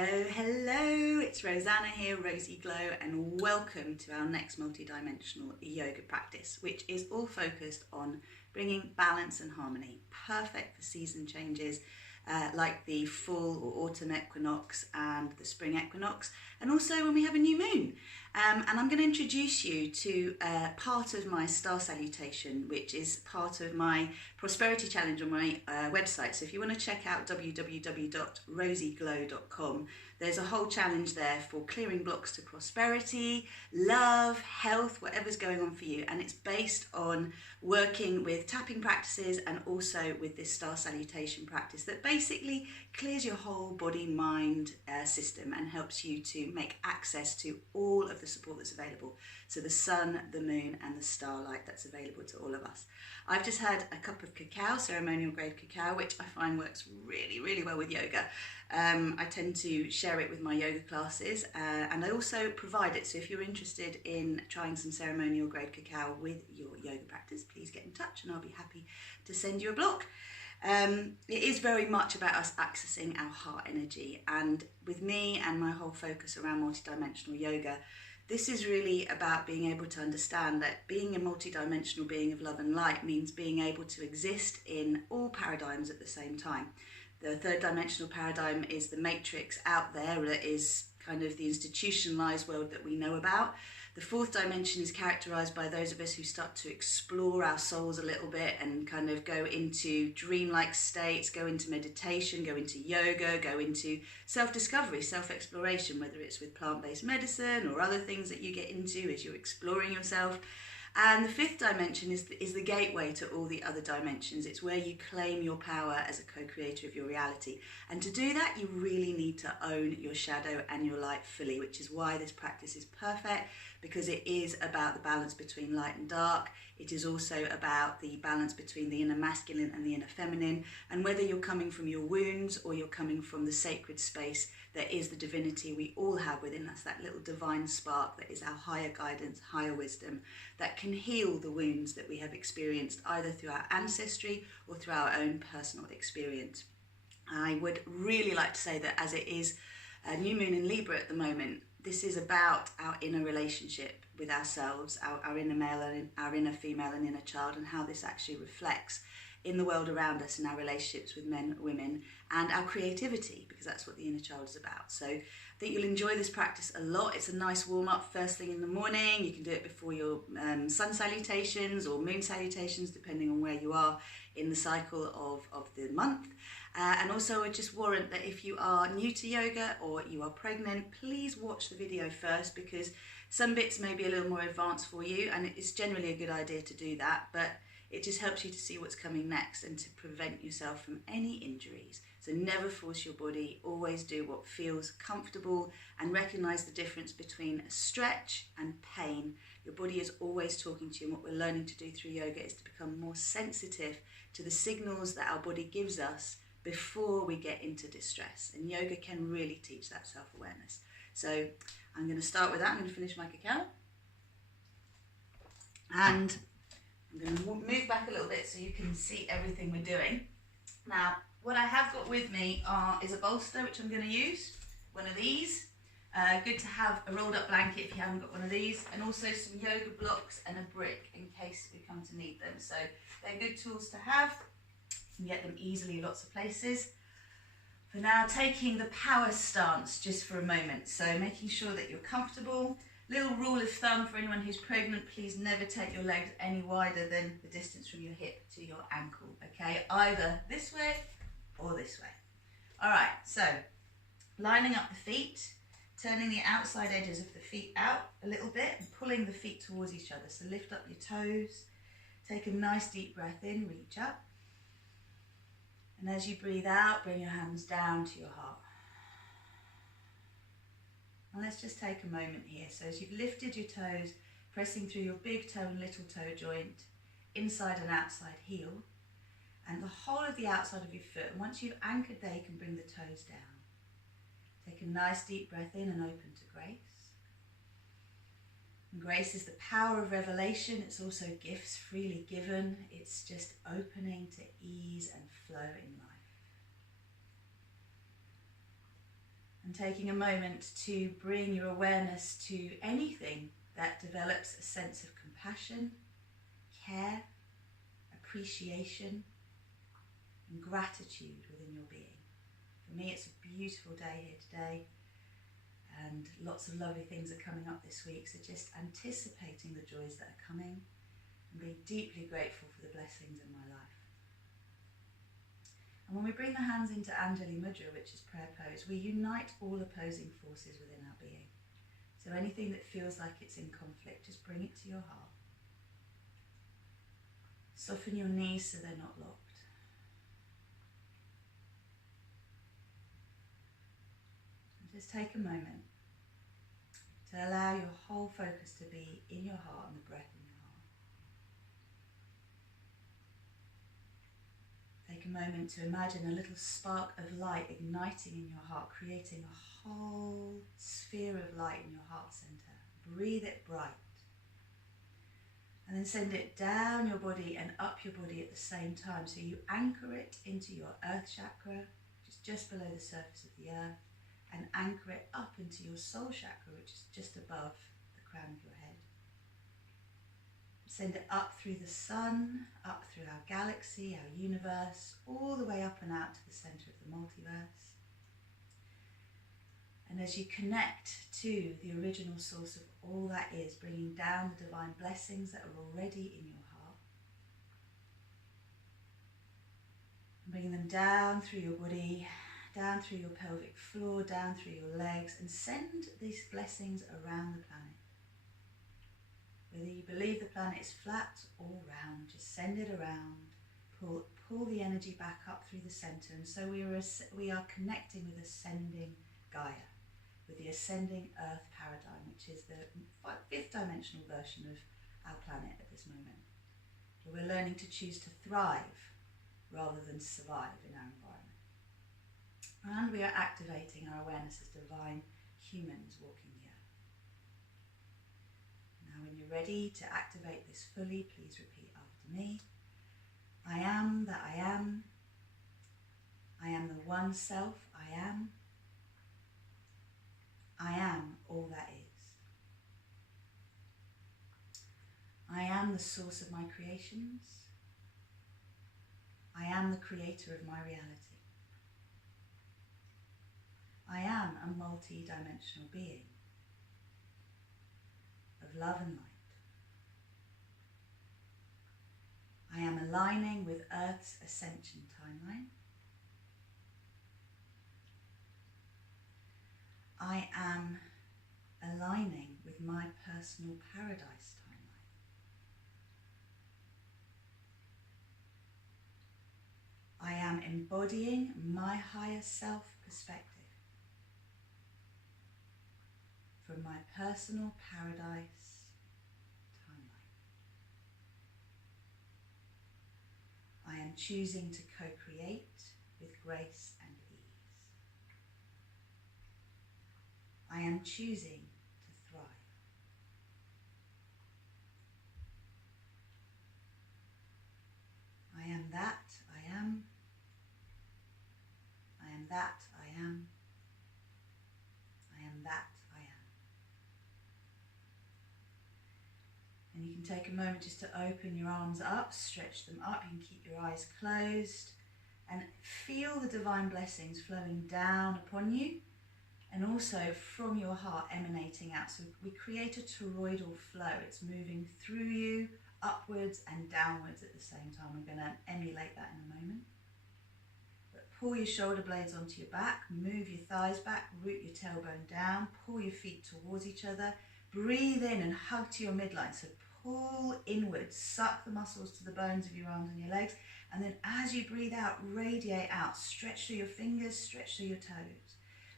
Hello, it's Rosanna here, RozyGlow, and welcome to our next multidimensional yoga practice, which is all focused on bringing balance and harmony, perfect for season changes like the fall or autumn equinox and the spring equinox, and also when we have a new moon. And I'm going to introduce you to part of my star salutation, which is part of my prosperity challenge on my website. So if you want to check out www.rozyglow.com, there's a whole challenge there for clearing blocks to prosperity, love, health, whatever's going on for you. And it's based on working with tapping practices and also with this star salutation practice that basically clears your whole body, mind system and helps you to make access to all of the support that's available. So the sun, the moon and the starlight that's available to all of us. I've just had a cup of cacao, ceremonial grade cacao, which I find works really, really well with yoga. I tend to share it with my yoga classes and I also provide it. So if you're interested in trying some ceremonial grade cacao with your yoga practice, please get in touch and I'll be happy to send you a block. It is very much about us accessing our heart energy, and with me and my whole focus around multidimensional yoga, this is really about being able to understand that being a multidimensional being of love and light means being able to exist in all paradigms at the same time. The third dimensional paradigm is the matrix out there that is kind of the institutionalized world that we know about. The fourth dimension is characterized by those of us who start to explore our souls a little bit and kind of go into dreamlike states, go into meditation, go into yoga, go into self-discovery, self-exploration, whether it's with plant-based medicine or other things that you get into as you're exploring yourself. And the fifth dimension is the gateway to all the other dimensions. It's where you claim your power as a co-creator of your reality. And to do that, you really need to own your shadow and your light fully, which is why this practice is perfect, because it is about the balance between light and dark. It is also about the balance between the inner masculine and the inner feminine. And whether you're coming from your wounds or you're coming from the sacred space, there is the divinity we all have within us, that little divine spark that is our higher guidance, higher wisdom, that can heal the wounds that we have experienced either through our ancestry or through our own personal experience. I would really like to say that as it is a new moon in Libra at the moment, this is about our inner relationship with ourselves, our inner male and our inner female and inner child, and how this actually reflects in the world around us, in our relationships with men, women, and our creativity, because that's what the inner child is about. So I think you'll enjoy this practice a lot. It's a nice warm-up first thing in the morning. You can do it before your sun salutations or moon salutations, depending on where you are in the cycle of the month. And also I just warrant that if you are new to yoga or you are pregnant, please watch the video first, because some bits may be a little more advanced for you, and it's generally a good idea to do that, but it just helps you to see what's coming next and to prevent yourself from any injuries. So never force your body, always do what feels comfortable and recognize the difference between stretch and pain. Your body is always talking to you, and what we're learning to do through yoga is to become more sensitive to the signals that our body gives us before we get into distress. And yoga can really teach that self-awareness. So I'm going to start with that. I'm going to finish my cacao. And I'm going to move back a little bit so you can see everything we're doing. Now, what I have got with me is a bolster, which I'm going to use, one of these. Good to have a rolled up blanket if you haven't got one of these, and also some yoga blocks and a brick in case we come to need them. So they're good tools to have. You can get them easily lots of places. For now, taking the power stance just for a moment. So making sure that you're comfortable. Little rule of thumb for anyone who's pregnant, please never take your legs any wider than the distance from your hip to your ankle, okay? Either this way or this way. All right, so lining up the feet, turning the outside edges of the feet out a little bit and pulling the feet towards each other. So lift up your toes, take a nice deep breath in, reach up. And as you breathe out, bring your hands down to your heart. And let's just take a moment here. So as you've lifted your toes, pressing through your big toe and little toe joint, inside and outside heel, and the whole of the outside of your foot. And once you've anchored there, you can bring the toes down. Take a nice deep breath in and open to grace. And grace is the power of revelation. It's also gifts freely given. It's just opening to ease and flow in life. And taking a moment to bring your awareness to anything that develops a sense of compassion, care, appreciation, and gratitude within your being. For me, it's a beautiful day here today, and lots of lovely things are coming up this week, so just anticipating the joys that are coming and being deeply grateful for the blessings in my life. And when we bring the hands into Anjali Mudra, which is prayer pose, we unite all opposing forces within our being. So anything that feels like it's in conflict, just bring it to your heart. Soften your knees so they're not locked. And just take a moment to allow your whole focus to be in your heart and the breath in your heart. Take a moment to imagine a little spark of light igniting in your heart, creating a whole sphere of light in your heart center. Breathe it bright. And then send it down your body and up your body at the same time. So you anchor it into your earth chakra, which is just below the surface of the earth, and anchor it up into your soul chakra, which is just above the crown of your head. Send it up through the sun, up through our galaxy, our universe, all the way up and out to the center of the multiverse. And as you connect to the original source of all that is, bringing down the divine blessings that are already in your heart, and bringing them down through your body, down through your pelvic floor, down through your legs, and send these blessings around the planet. Whether you believe the planet is flat or round, just send it around, pull the energy back up through the center. And so we are connecting with ascending Gaia, with the ascending Earth paradigm, which is the fifth dimensional version of our planet at this moment. Where we're learning to choose to thrive rather than survive in our environment. And we are activating our awareness as divine humans walking the earth. Now when you're ready to activate this fully, please repeat after me. I am that I am. I am the one self I am. I am all that is. I am the source of my creations. I am the creator of my reality. I am a multi-dimensional being of love and light. I am aligning with Earth's ascension timeline. I am aligning with my personal paradise timeline. I am embodying my higher self perspective from my personal paradise timeline. I am choosing to co-create with grace and ease. I am choosing to thrive. I am that I am. I am that I am. I am that I am. And you can take a moment just to open your arms up, stretch them up. You can keep your eyes closed and feel the divine blessings flowing down upon you and also from your heart emanating out. So we create a toroidal flow. It's moving through you, upwards and downwards at the same time. We're going to emulate that in a moment. But pull your shoulder blades onto your back, move your thighs back, root your tailbone down, pull your feet towards each other. Breathe in and hug to your midline. So pull inwards, suck the muscles to the bones of your arms and your legs. And then as you breathe out, radiate out. Stretch through your fingers, stretch through your toes.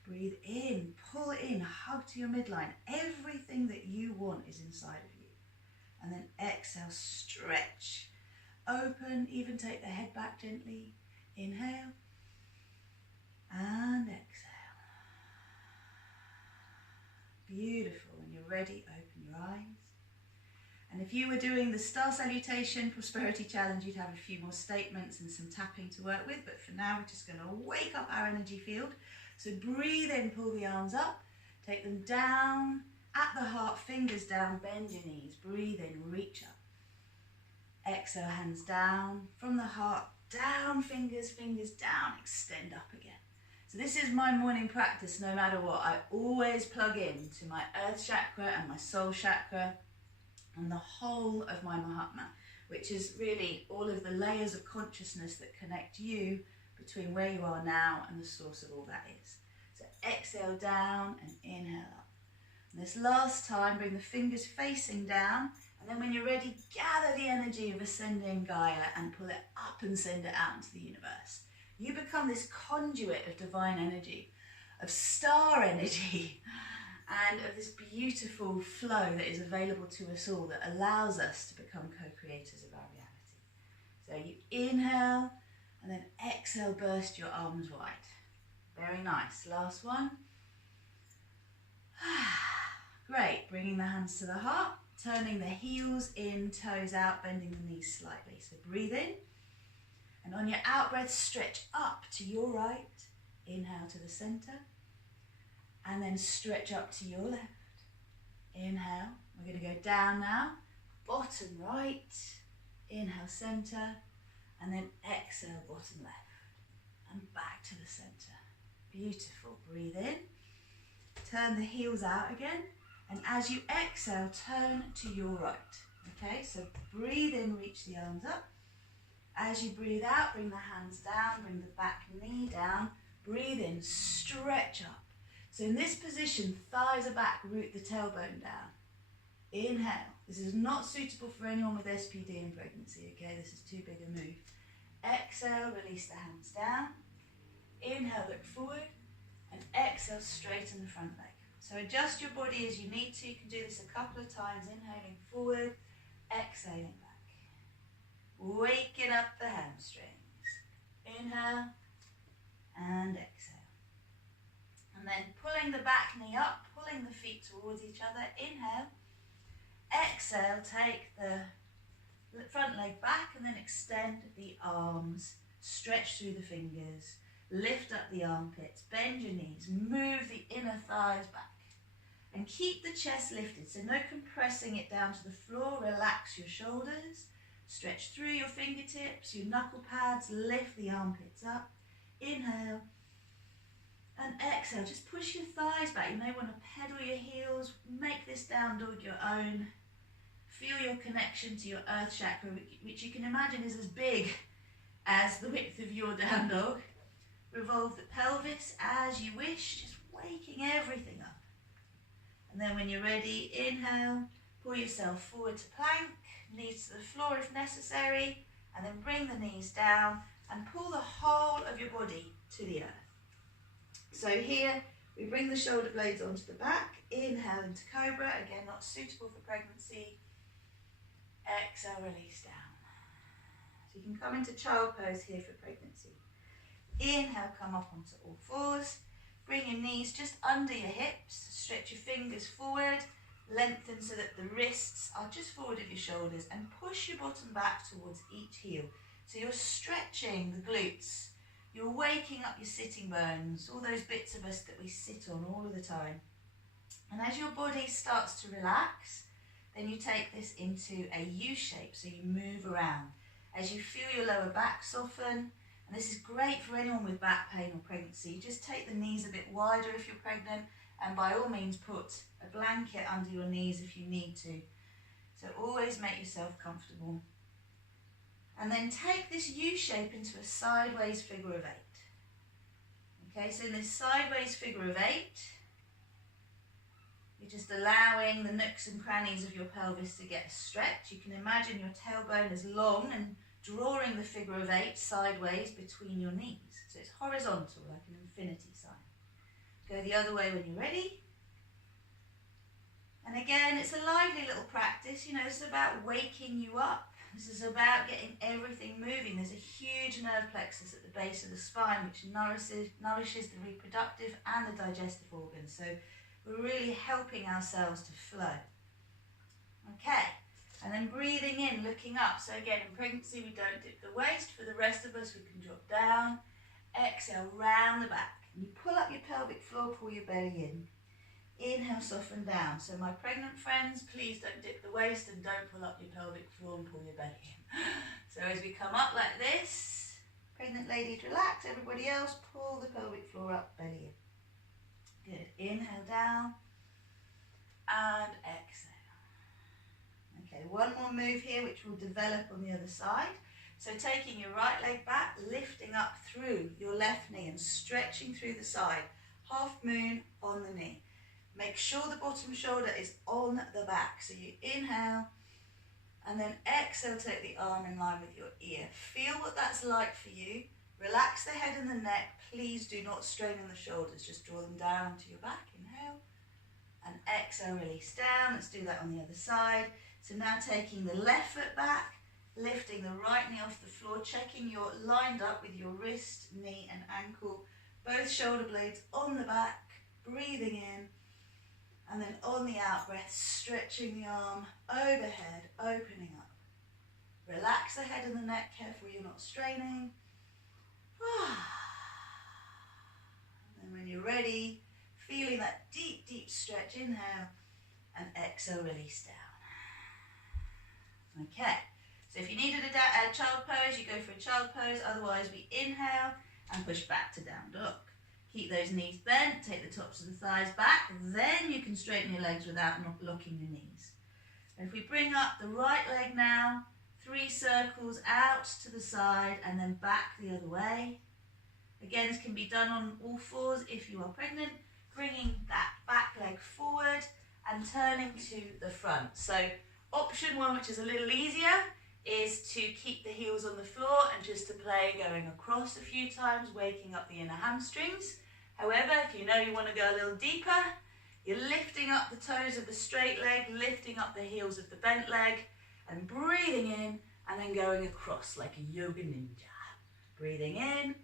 Breathe in, pull in, hug to your midline. Everything that you want is inside of you. And then exhale, stretch. Open, even take the head back gently. Inhale and exhale. Beautiful. When you're ready, open your eyes. And if you were doing the Star Salutation Prosperity Challenge, you'd have a few more statements and some tapping to work with. But for now, we're just going to wake up our energy field. So breathe in, pull the arms up, take them down, at the heart, fingers down, bend your knees, breathe in, reach up. Exhale, hands down, from the heart, down, fingers down, extend up again. So this is my morning practice no matter what. I always plug in to my earth chakra and my soul chakra and the whole of my Mahatma, which is really all of the layers of consciousness that connect you between where you are now and the source of all that is. So exhale down and inhale up. And this last time, bring the fingers facing down, and then when you're ready, gather the energy of ascending Gaia and pull it up and send it out into the universe. You become this conduit of divine energy, of star energy, and of this beautiful flow that is available to us all that allows us to become co-creators of our reality. So you inhale, and then exhale, burst your arms wide. Very nice. Last one. Great. Bringing the hands to the heart, turning the heels in, toes out, bending the knees slightly. So breathe in. And on your out breath, stretch up to your right. Inhale to the center. And then stretch up to your left. Inhale. We're going to go down now. Bottom right. Inhale, center. And then exhale, bottom left. And back to the center. Beautiful. Breathe in. Turn the heels out again. And as you exhale, turn to your right. Okay, so breathe in, reach the arms up. As you breathe out, bring the hands down, bring the back knee down. Breathe in, stretch up. So in this position, thighs are back, root the tailbone down. Inhale. This is not suitable for anyone with SPD and pregnancy, okay? This is too big a move. Exhale, release the hands down. Inhale, look forward. And exhale, straighten the front leg. So adjust your body as you need to. You can do this a couple of times. Inhaling forward, exhaling back. Waking up the hamstrings. Inhale and exhale. And then pulling the back knee up, pulling the feet towards each other. Inhale. Exhale, take the front leg back and then extend the arms. Stretch through the fingers. Lift up the armpits. Bend your knees. Move the inner thighs back. And keep the chest lifted. So no compressing it down to the floor. Relax your shoulders. Stretch through your fingertips, your knuckle pads. Lift the armpits up. Inhale. And exhale, just push your thighs back. You may want to pedal your heels. Make this down dog your own. Feel your connection to your earth chakra, which you can imagine is as big as the width of your down dog. Revolve the pelvis as you wish, just waking everything up. And then when you're ready, inhale, pull yourself forward to plank, knees to the floor if necessary, and then bring the knees down and pull the whole of your body to the earth. So here, we bring the shoulder blades onto the back, inhale into cobra, again not suitable for pregnancy. Exhale, release down. So you can come into child pose here for pregnancy. Inhale, come up onto all fours. Bring your knees just under your hips. Stretch your fingers forward. Lengthen so that the wrists are just forward of your shoulders. And push your bottom back towards each heel. So you're stretching the glutes. You're waking up your sitting bones. All those bits of us that we sit on all of the time. And as your body starts to relax, then you take this into a U shape. So you move around. As you feel your lower back soften. And this is great for anyone with back pain or pregnancy. Just take the knees a bit wider if you're pregnant, and by all means put a blanket under your knees if you need to. So always make yourself comfortable. And then take this U shape into a sideways figure of 8. Okay, so in this sideways figure of 8, you're just allowing the nooks and crannies of your pelvis to get a stretch. You can imagine your tailbone is long and drawing the figure of 8 sideways between your knees. So it's horizontal, like an infinity sign. Go the other way when you're ready. And again, it's a lively little practice. You know, it's about waking you up. This is about getting everything moving. There's a huge nerve plexus at the base of the spine, which nourishes the reproductive and the digestive organs. So we're really helping ourselves to flow. Okay. And then breathing in, looking up. So again, in pregnancy, we don't dip the waist. For the rest of us, we can drop down. Exhale, round the back. And you pull up your pelvic floor, pull your belly in. Inhale, soften down. So my pregnant friends, please don't dip the waist and don't pull up your pelvic floor and pull your belly in. So as we come up like this, pregnant ladies relax, everybody else pull the pelvic floor up, belly in. Good. Inhale down and exhale. Okay, one more move here which will develop on the other side. So taking your right leg back, lifting up through your left knee and stretching through the side. Half moon on the knee. Make sure the bottom shoulder is on the back. So you inhale and then exhale, take the arm in line with your ear. Feel what that's like for you. Relax the head and the neck. Please do not strain on the shoulders. Just draw them down to your back. Inhale and exhale, release down. Let's do that on the other side. So now taking the left foot back, lifting the right knee off the floor, checking you're lined up with your wrist, knee and ankle. Both shoulder blades on the back, breathing in. And then on the out breath, stretching the arm overhead, opening up. Relax the head and the neck, careful you're not straining. And when you're ready, feeling that deep, deep stretch, inhale and exhale, release down. Okay, so if you needed a child pose, you go for a child pose. Otherwise, we inhale and push back to down dog. Keep those knees bent, take the tops of the thighs back, then you can straighten your legs without not locking your knees. And if we bring up the right leg now, 3 circles out to the side and then back the other way. Again, this can be done on all fours if you are pregnant, bringing that back leg forward and turning to the front. So option 1, which is a little easier, is to keep the heels on the floor and just to play going across a few times, waking up the inner hamstrings. However, if you know you want to go a little deeper, you're lifting up the toes of the straight leg, lifting up the heels of the bent leg, and breathing in and then going across like a yoga ninja. Breathing in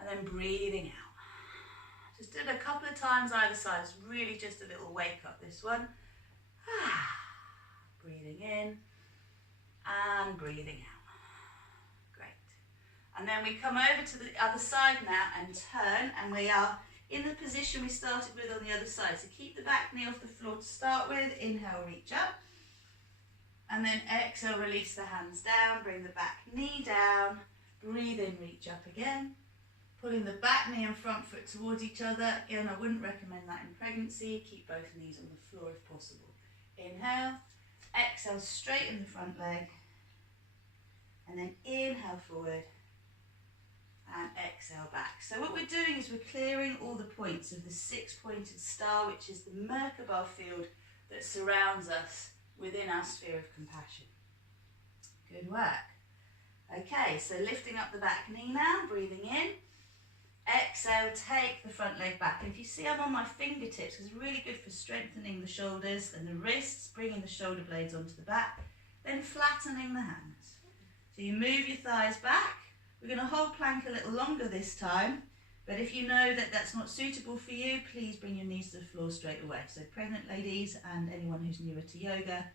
and then breathing out. Just did a couple of times either side. It's really just a little wake up, this one. Breathing in and breathing out. Great. And then we come over to the other side now and turn, and we are in the position we started with on the other side. So keep the back knee off the floor to start with. Inhale, reach up. And then exhale, release the hands down, bring the back knee down. Breathe in, reach up again. Pulling the back knee and front foot towards each other. Again, I wouldn't recommend that in pregnancy. Keep both knees on the floor if possible. Inhale. Exhale, straighten the front leg, and then inhale forward, and exhale back. So what we're doing is we're clearing all the points of the 6-pointed star, which is the Merkaba field that surrounds us within our sphere of compassion. Good work. Okay, so lifting up the back knee now, breathing in. Exhale, take the front leg back. And if you see I'm on my fingertips, it's really good for strengthening the shoulders and the wrists, bringing the shoulder blades onto the back, then flattening the hands. So you move your thighs back. We're going to hold plank a little longer this time, but if you know that that's not suitable for you, please bring your knees to the floor straight away. So pregnant ladies and anyone who's newer to yoga,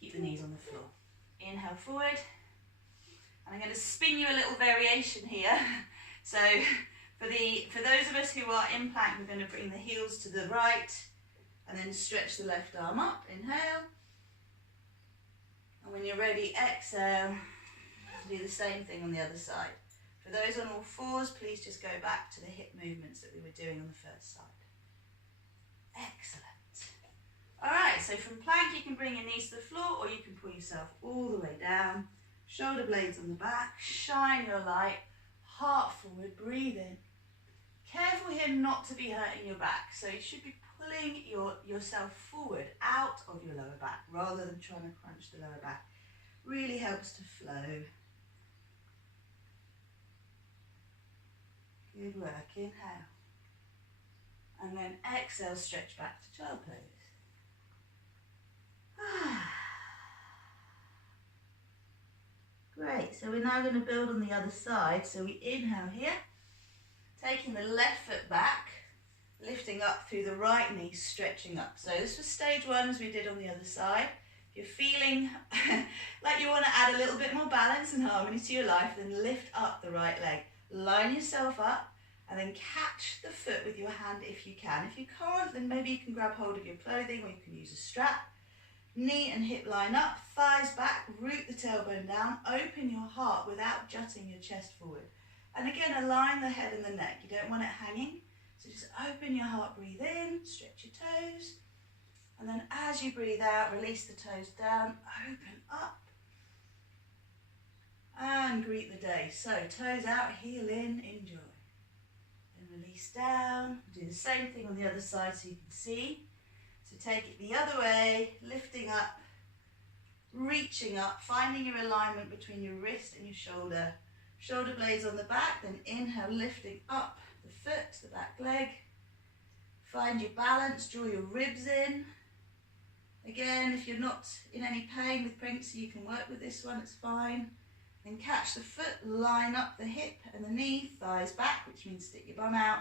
keep the knees on the floor. Inhale forward. And I'm going to spin you a little variation here. So for those of us who are in plank, we're going to bring the heels to the right and then stretch the left arm up. Inhale. And when you're ready, exhale. Do the same thing on the other side. For those on all fours, please just go back to the hip movements that we were doing on the first side. Excellent. All right, so from plank, you can bring your knees to the floor or you can pull yourself all the way down. Shoulder blades on the back, shine your light, heart forward, breathe in. Careful here not to be hurting your back. So you should be pulling yourself forward out of your lower back rather than trying to crunch the lower back. Really helps to flow. Good work, inhale. And then exhale, stretch back to child pose. Great, so we're now going to build on the other side. So we inhale here, taking the left foot back, lifting up through the right knee, stretching up. So this was stage 1 as we did on the other side. If you're feeling like you want to add a little bit more balance and harmony to your life, then lift up the right leg. Line yourself up And then catch the foot with your hand if you can. If you can't, then maybe you can grab hold of your clothing, or you can use a strap. Knee and hip line up, thighs back, root the tailbone down, open your heart without jutting your chest forward. And again, align the head and the neck. You don't want it hanging. So just open your heart, breathe in, stretch your toes. And then as you breathe out, release the toes down, open up. And greet the day. So toes out, heel in, enjoy. And release down. Do the same thing on the other side so you can see. So take it the other way, lifting up, reaching up, finding your alignment between your wrist and your shoulder. Shoulder blades on the back, then inhale, lifting up the foot, the back leg. Find your balance, draw your ribs in. Again, if you're not in any pain with pregnancy, you can work with this one, it's fine. Then catch the foot, line up the hip and the knee, thighs back, which means stick your bum out.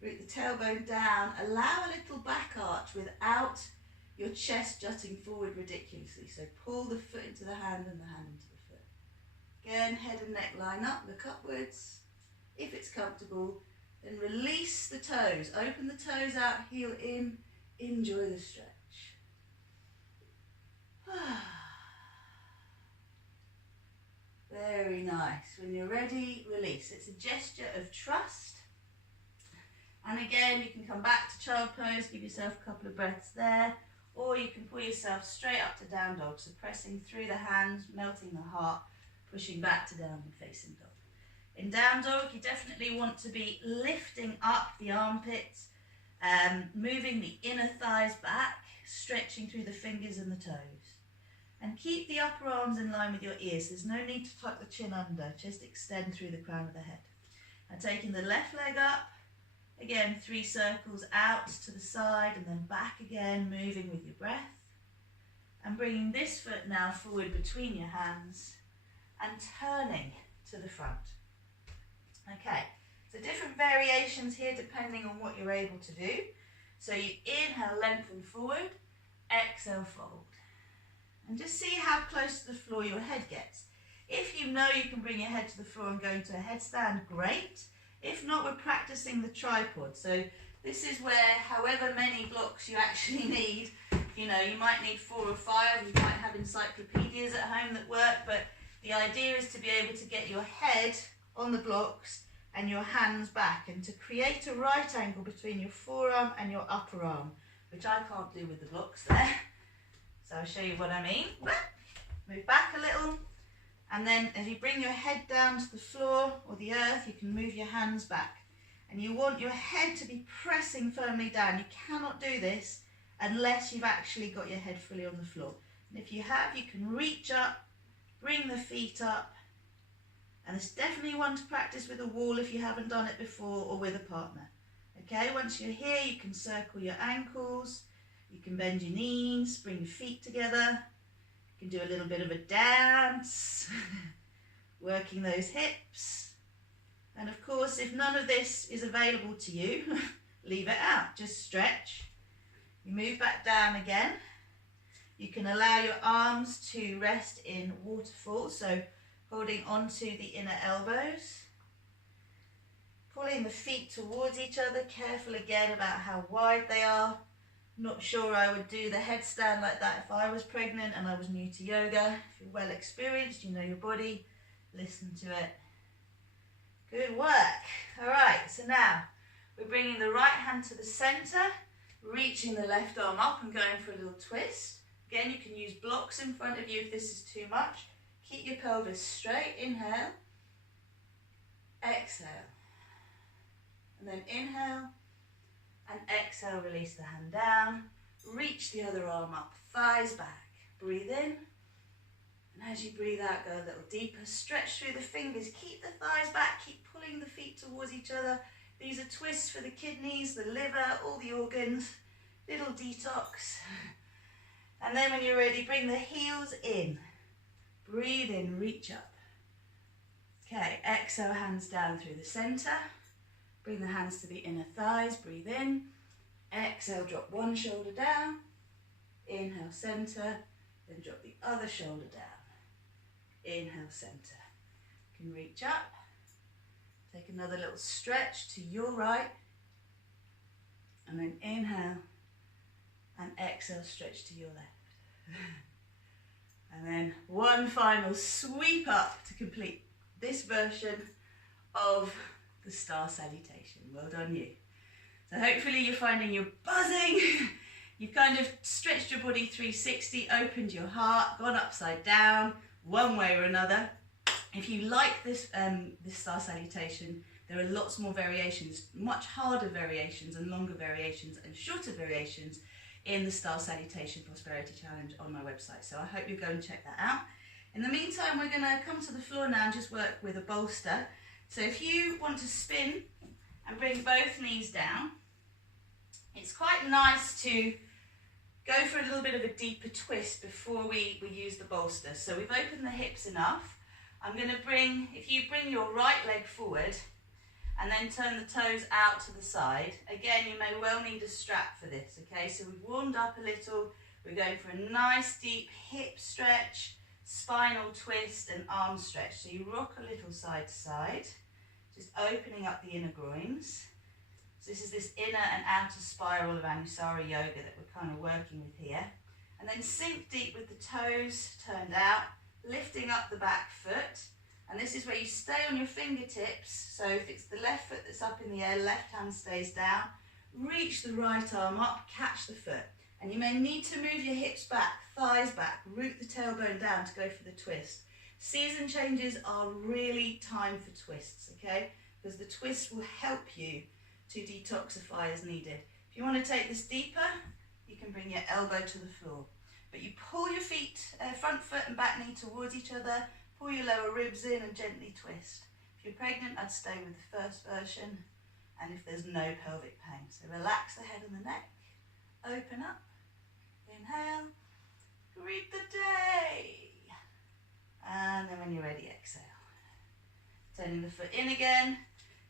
Root the tailbone down. Allow a little back arch without your chest jutting forward ridiculously. So pull the foot into the hand and the hand into the foot. Again, head and neck line up, look upwards. If it's comfortable, then release the toes. Open the toes out, heel in, enjoy the stretch. Very nice. When you're ready, release. It's a gesture of trust. And again, you can come back to child pose, give yourself a couple of breaths there, or you can pull yourself straight up to down dog. So pressing through the hands, melting the heart, pushing back to downward facing dog. In down dog, you definitely want to be lifting up the armpits, moving the inner thighs back, stretching through the fingers and the toes. And keep the upper arms in line with your ears. There's no need to tuck the chin under, just extend through the crown of the head. And taking the left leg up, again 3 circles out to the side and then back again, moving with your breath. And bringing this foot now forward between your hands and turning to the front. Okay, so different variations here depending on what you're able to do. So you inhale, lengthen forward, exhale, fold. And just see how close to the floor your head gets. If you know you can bring your head to the floor and go into a headstand, great. If not, we're practicing the tripod. So this is where however many blocks you actually need, you know, you might need 4 or 5, you might have encyclopedias at home that work, but the idea is to be able to get your head on the blocks and your hands back, and to create a right angle between your forearm and your upper arm, which I can't do with the blocks there. So I'll show you what I mean. Move back a little, and then as you bring your head down to the floor or the earth, you can move your hands back. And you want your head to be pressing firmly down. You cannot do this unless you've actually got your head fully on the floor. And if you have, you can reach up, bring the feet up, and it's definitely one to practice with a wall if you haven't done it before, or with a partner. Okay, once you're here, you can circle your ankles. You can bend your knees, bring your feet together. You can do a little bit of a dance, working those hips. And of course, if none of this is available to you, leave it out, just stretch. You move back down again. You can allow your arms to rest in waterfall, so holding onto the inner elbows. Pulling the feet towards each other, careful again about how wide they are. Not sure I would do the headstand like that if I was pregnant and I was new to yoga. If you're well experienced, you know your body, listen to it. Good work. All right, so now we're bringing the right hand to the center, reaching the left arm up and going for a little twist. Again, you can use blocks in front of you if this is too much. Keep your pelvis straight, inhale, exhale, and then inhale, and exhale, release the hand down, reach the other arm up, thighs back, breathe in, and as you breathe out, go a little deeper, stretch through the fingers, keep the thighs back, keep pulling the feet towards each other. These are twists for the kidneys, the liver, all the organs, little detox. And then when you're ready, bring the heels in, breathe in, reach up. Okay, exhale, hands down through the center. Bring the hands to the inner thighs, breathe in. Exhale, drop one shoulder down. Inhale, center. Then drop the other shoulder down. Inhale, center. You can reach up. Take another little stretch to your right. And then inhale and exhale, stretch to your left. And then one final sweep up to complete this version of the star salutation. Well done you. So hopefully you're finding you're buzzing. You've kind of stretched your body 360, opened your heart, gone upside down, one way or another. If you like this, this star salutation, there are lots more variations, much harder variations and longer variations and shorter variations in the Star Salutation Prosperity Challenge on my website. So I hope you go and check that out. In the meantime, we're going to come to the floor now and just work with a bolster. So if you want to spin and bring both knees down, it's quite nice to go for a little bit of a deeper twist before we use the bolster. So we've opened the hips enough. I'm going to bring, if you bring your right leg forward, and then turn the toes out to the side. Again, you may well need a strap for this, okay? So we've warmed up a little. We're going for a nice deep hip stretch, spinal twist and arm stretch. So you rock a little side to side, just opening up the inner groins. So this is this inner and outer spiral of Anusara Yoga that we're kind of working with here. And then sink deep with the toes turned out, lifting up the back foot. And this is where you stay on your fingertips. So if it's the left foot that's up in the air, left hand stays down. Reach the right arm up, catch the foot. And you may need to move your hips back, thighs back, root the tailbone down to go for the twist. Season changes are really time for twists, okay? Because the twist will help you to detoxify as needed. If you want to take this deeper, you can bring your elbow to the floor. But you pull your feet, front foot and back knee towards each other. Pull your lower ribs in and gently twist. If you're pregnant, I'd stay with the first version, and if there's no pelvic pain. So relax the head and the neck, open up, inhale, greet the day, and then when you're ready, exhale. Turning the foot in again,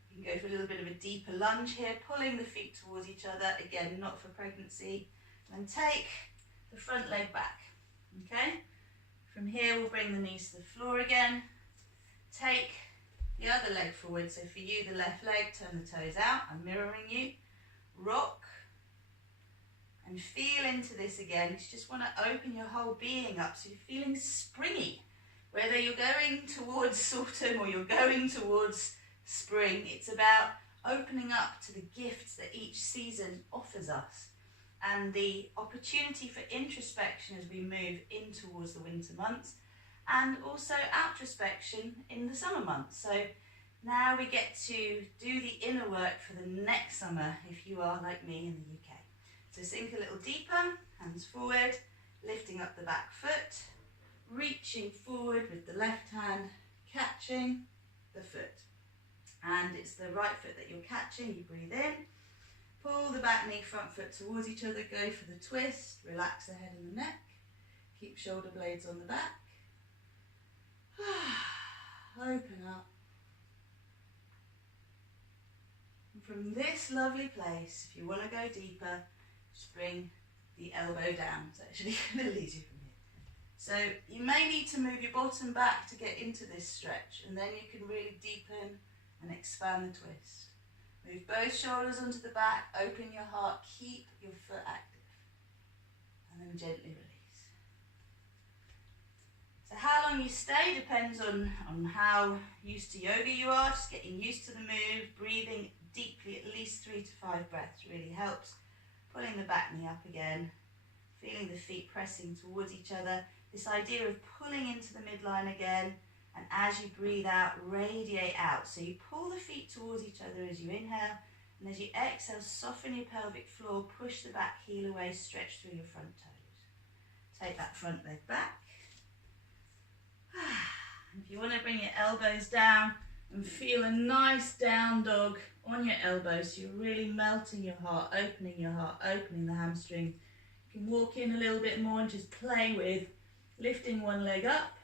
you can go for a little bit of a deeper lunge here, pulling the feet towards each other, again, not for pregnancy, and take the front leg back, okay? From here, we'll bring the knees to the floor again. Take the other leg forward. So for you, the left leg, turn the toes out. I'm mirroring you. Rock. And feel into this again. You just want to open your whole being up so you're feeling springy. Whether you're going towards autumn or you're going towards spring, it's about opening up to the gifts that each season offers us. And the opportunity for introspection as we move in towards the winter months, and also outrospection in the summer months. So now we get to do the inner work for the next summer if you are like me in the UK. So sink a little deeper, hands forward, lifting up the back foot, reaching forward with the left hand, catching the foot. And it's the right foot that you're catching, you breathe in. Pull the back knee, front foot towards each other, go for the twist, relax the head and the neck, keep shoulder blades on the back, open up. And from this lovely place, if you want to go deeper, just bring the elbow down. It's actually going to lead you from here. So you may need to move your bottom back to get into this stretch, and then you can really deepen and expand the twist. Move both shoulders onto the back, open your heart, keep your foot active, and then gently release. So how long you stay depends on how used to yoga you are, just getting used to the move, breathing deeply, at least 3 to 5 breaths really helps. Pulling the back knee up again, feeling the feet pressing towards each other, this idea of pulling into the midline again, and as you breathe out, radiate out. So you pull the feet towards each other as you inhale, and as you exhale, soften your pelvic floor, push the back heel away, stretch through your front toes. Take that front leg back. And if you want to bring your elbows down and feel a nice down dog on your elbows, so you're really melting your heart, opening the hamstring. You can walk in a little bit more and just play with lifting one leg up,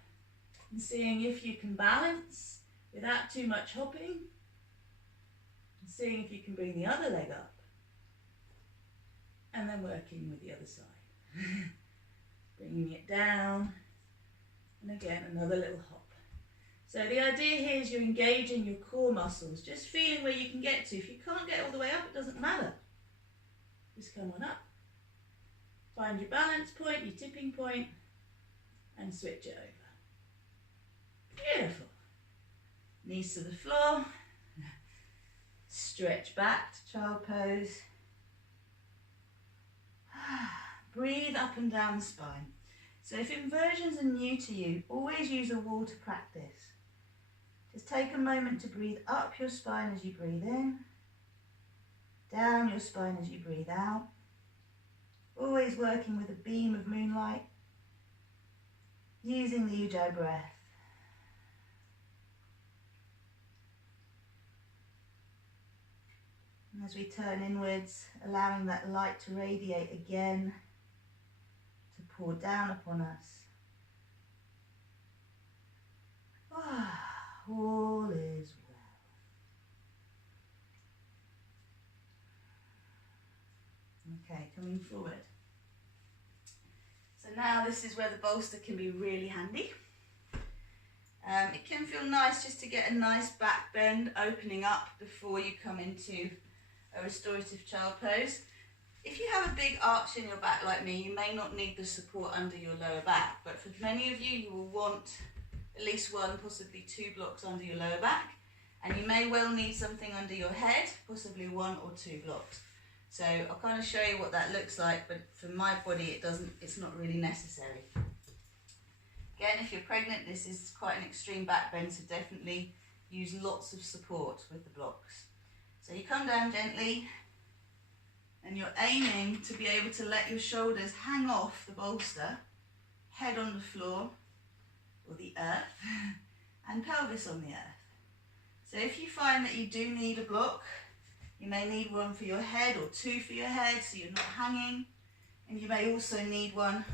and seeing if you can balance without too much hopping, and seeing if you can bring the other leg up, and then working with the other side. Bringing it down, and again another little hop. So the idea here is you're engaging your core muscles, just feeling where you can get to. If you can't get all the way up, it doesn't matter. Just come on up. Find your balance point, your tipping point, and switch it over. Beautiful. Knees to the floor. Stretch back to child pose. Breathe up and down the spine. So if inversions are new to you, always use a wall to practice. Just take a moment to breathe up your spine as you breathe in, down your spine as you breathe out. Always working with a beam of moonlight, using the Ujjayi breath. And as we turn inwards, allowing that light to radiate again, to pour down upon us. All is well. Okay, coming forward. So now this is where the bolster can be really handy. It can feel nice just to get a nice back bend opening up before you come into a restorative child pose. If you have a big arch in your back like me, you may not need the support under your lower back, but for many of you, you will want at least one, possibly two blocks under your lower back, and you may well need something under your head, possibly one or two blocks. So I'll kind of show you what that looks like, but for my body it's not really necessary. Again, if you're pregnant, this is quite an extreme back bend, so definitely use lots of support with the blocks. So you come down gently, and you're aiming to be able to let your shoulders hang off the bolster, head on the floor or the earth, and pelvis on the earth. So if you find that you do need a block, you may need one for your head or two for your head so you're not hanging, and you may also need one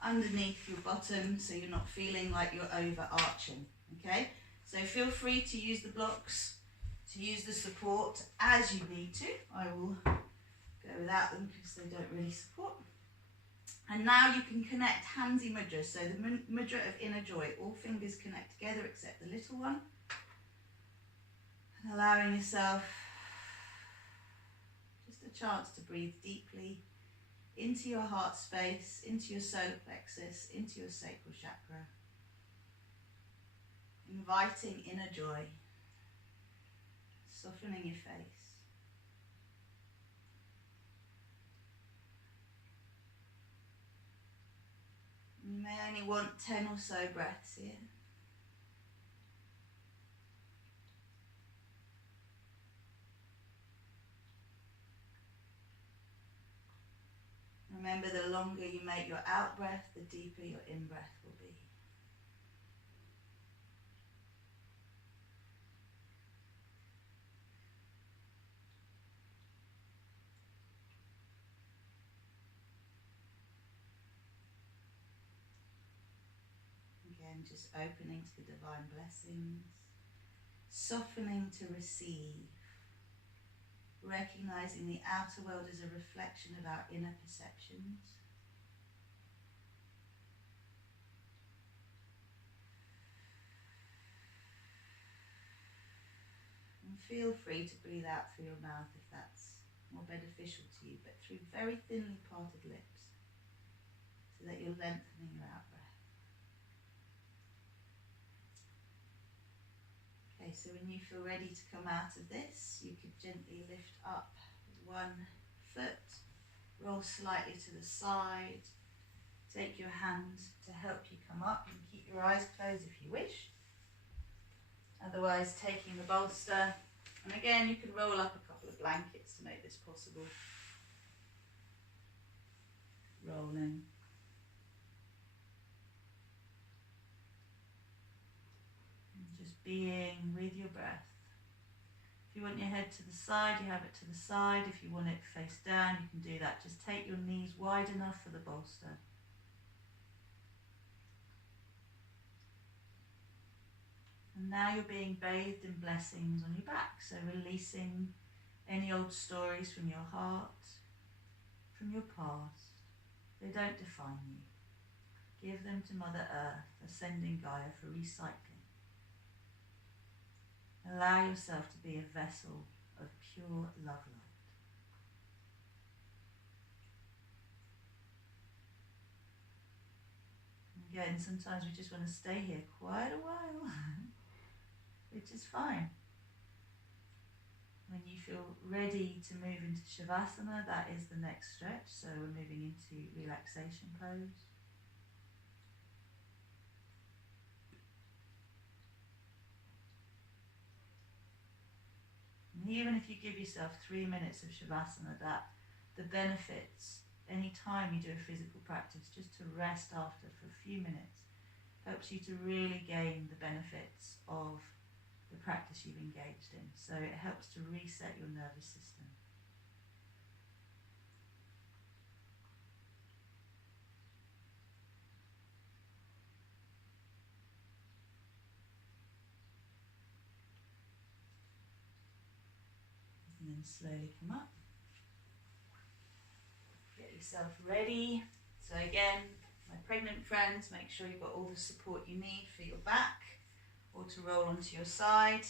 underneath your bottom so you're not feeling like you're overarching. Okay, so feel free to use the blocks, to use the support as you need to. I will go without them because they don't really support. And now you can connect Hansi Mudra, so the Mudra of inner joy. All fingers connect together except the little one. And allowing yourself just a chance to breathe deeply into your heart space, into your solar plexus, into your sacral chakra. Inviting inner joy, softening your face. You may only want 10 or so breaths here. Remember, the longer you make your out breath, the deeper your in breath will be. Again, just opening to the divine blessings, softening to receive, recognizing the outer world as a reflection of our inner perceptions. And feel free to breathe out through your mouth if that's more beneficial to you, but through very thinly parted lips so that you're lengthening your out breath. Okay, so when you feel ready to come out of this, you could gently lift up one foot, roll slightly to the side, take your hand to help you come up. You can keep your eyes closed if you wish. Otherwise, taking the bolster, and again, you can roll up a couple of blankets to make this possible. Rolling. Being with your breath. If you want your head to the side, you have it to the side. If you want it face down, you can do that. Just take your knees wide enough for the bolster. And now you're being bathed in blessings on your back. So releasing any old stories from your heart, from your past. They don't define you. Give them to Mother Earth, ascending Gaia, for recycling. Allow yourself to be a vessel of pure love light. Again, sometimes we just want to stay here quite a while, which is fine. When you feel ready to move into Shavasana, that is the next stretch. So we're moving into relaxation pose. And even if you give yourself 3 minutes of Shavasana, that the benefits, any time you do a physical practice, just to rest after for a few minutes, helps you to really gain the benefits of the practice you've engaged in. So it helps to reset your nervous system. And then slowly come up. Get yourself ready. So again, my pregnant friends, make sure you've got all the support you need for your back or to roll onto your side.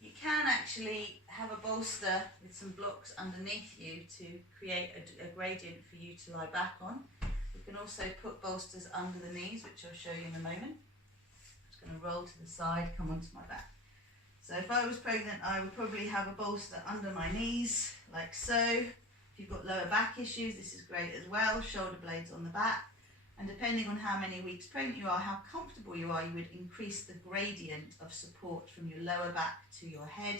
You can actually have a bolster with some blocks underneath you to create a gradient for you to lie back on. You can also put bolsters under the knees, which I'll show you in a moment. I'm just going to roll to the side, come onto my back. So if I was pregnant, I would probably have a bolster under my knees, like so. If you've got lower back issues, this is great as well. Shoulder blades on the back. And depending on how many weeks pregnant you are, how comfortable you are, you would increase the gradient of support from your lower back to your head.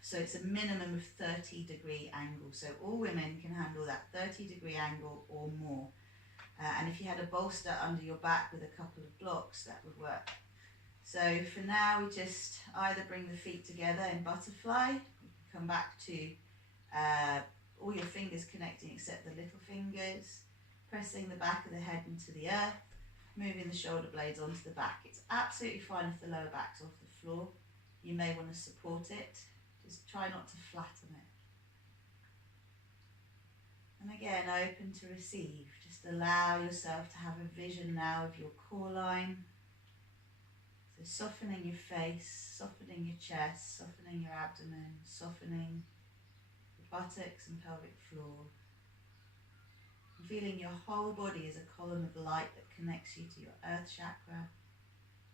So it's a minimum of 30-degree angle. So all women can handle that 30-degree angle or more. And if you had a bolster under your back with a couple of blocks, that would work. So for now, we just either bring the feet together in butterfly. You can come back to all your fingers connecting except the little fingers. Pressing the back of the head into the earth, moving the shoulder blades onto the back. It's absolutely fine if the lower back's off the floor. You may want to support it. Just try not to flatten it. And again, open to receive. Just allow yourself to have a vision now of your core line. So softening your face, softening your chest, softening your abdomen, softening the buttocks and pelvic floor. Feeling your whole body as a column of light that connects you to your earth chakra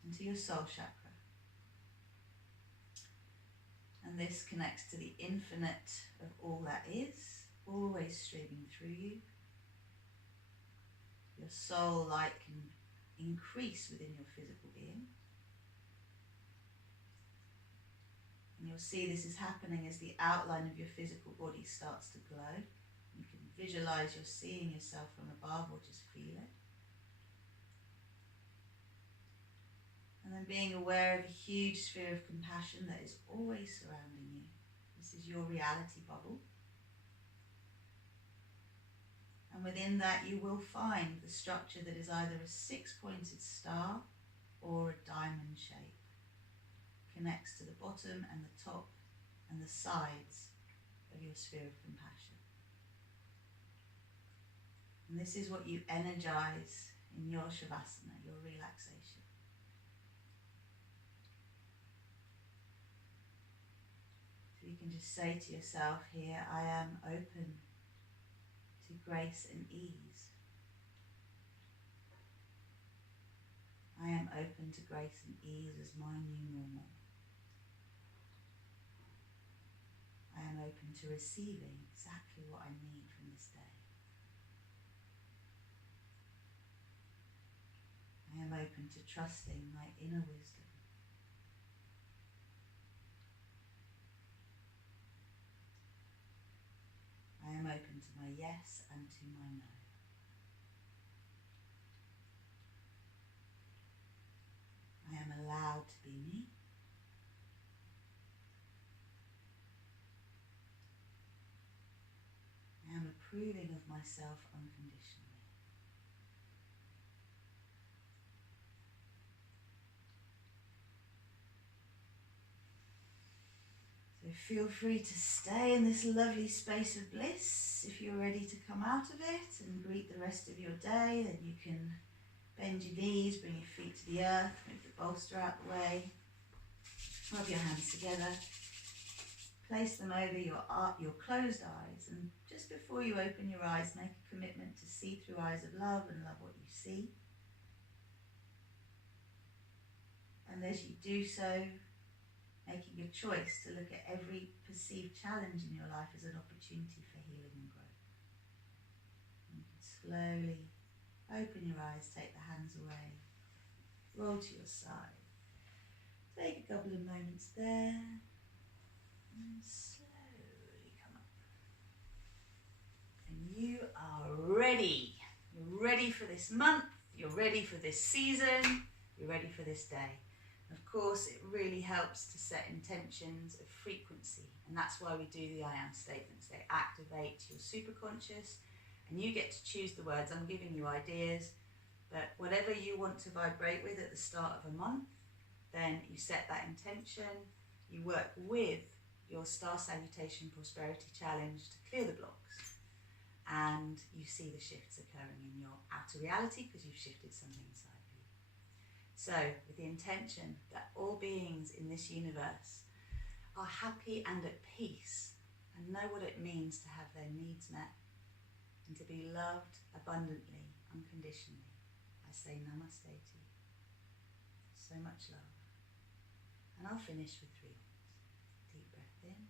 and to your soul chakra. And this connects to the infinite of all that is, always streaming through you. Your soul light can increase within your physical being. And you'll see this is happening as the outline of your physical body starts to glow. You can visualize you're seeing yourself from above or just feel it. And then being aware of a huge sphere of compassion that is always surrounding you. This is your reality bubble. And within that you will find the structure that is either a six-pointed star or a diamond shape. Connects to the bottom and the top and the sides of your sphere of compassion. And this is what you energize in your Shavasana, your relaxation. So you can just say to yourself here, I am open to grace and ease. I am open to grace and ease as my new normal. I am open to receiving exactly what I need from this day. I am open to trusting my inner wisdom. I am open to my yes and to my no. I am allowed to be me. I am approving of myself unconditionally. So feel free to stay in this lovely space of bliss. If you're ready to come out of it and greet the rest of your day, then you can bend your knees, bring your feet to the earth, move the bolster out the way. Rub your hands together. Place them over your closed eyes, and just before you open your eyes, make a commitment to see through eyes of love and love what you see. And as you do so, making a choice to look at every perceived challenge in your life as an opportunity for healing and growth. And you can slowly open your eyes, take the hands away, roll to your side. Take a couple of moments there, and slowly come up. And you are ready. You're ready for this month, you're ready for this season, you're ready for this day. Of course, it really helps to set intentions of frequency, and that's why we do the I am statements. They activate your superconscious, and you get to choose the words. I'm giving you ideas, but whatever you want to vibrate with at the start of a month, then you set that intention, you work with your Star Salutation Prosperity Challenge to clear the blocks, and you see the shifts occurring in your outer reality because you've shifted something inside. So, with the intention that all beings in this universe are happy and at peace and know what it means to have their needs met and to be loved abundantly, unconditionally, I say namaste to you. So much love. And I'll finish with 3 words. Deep breath in.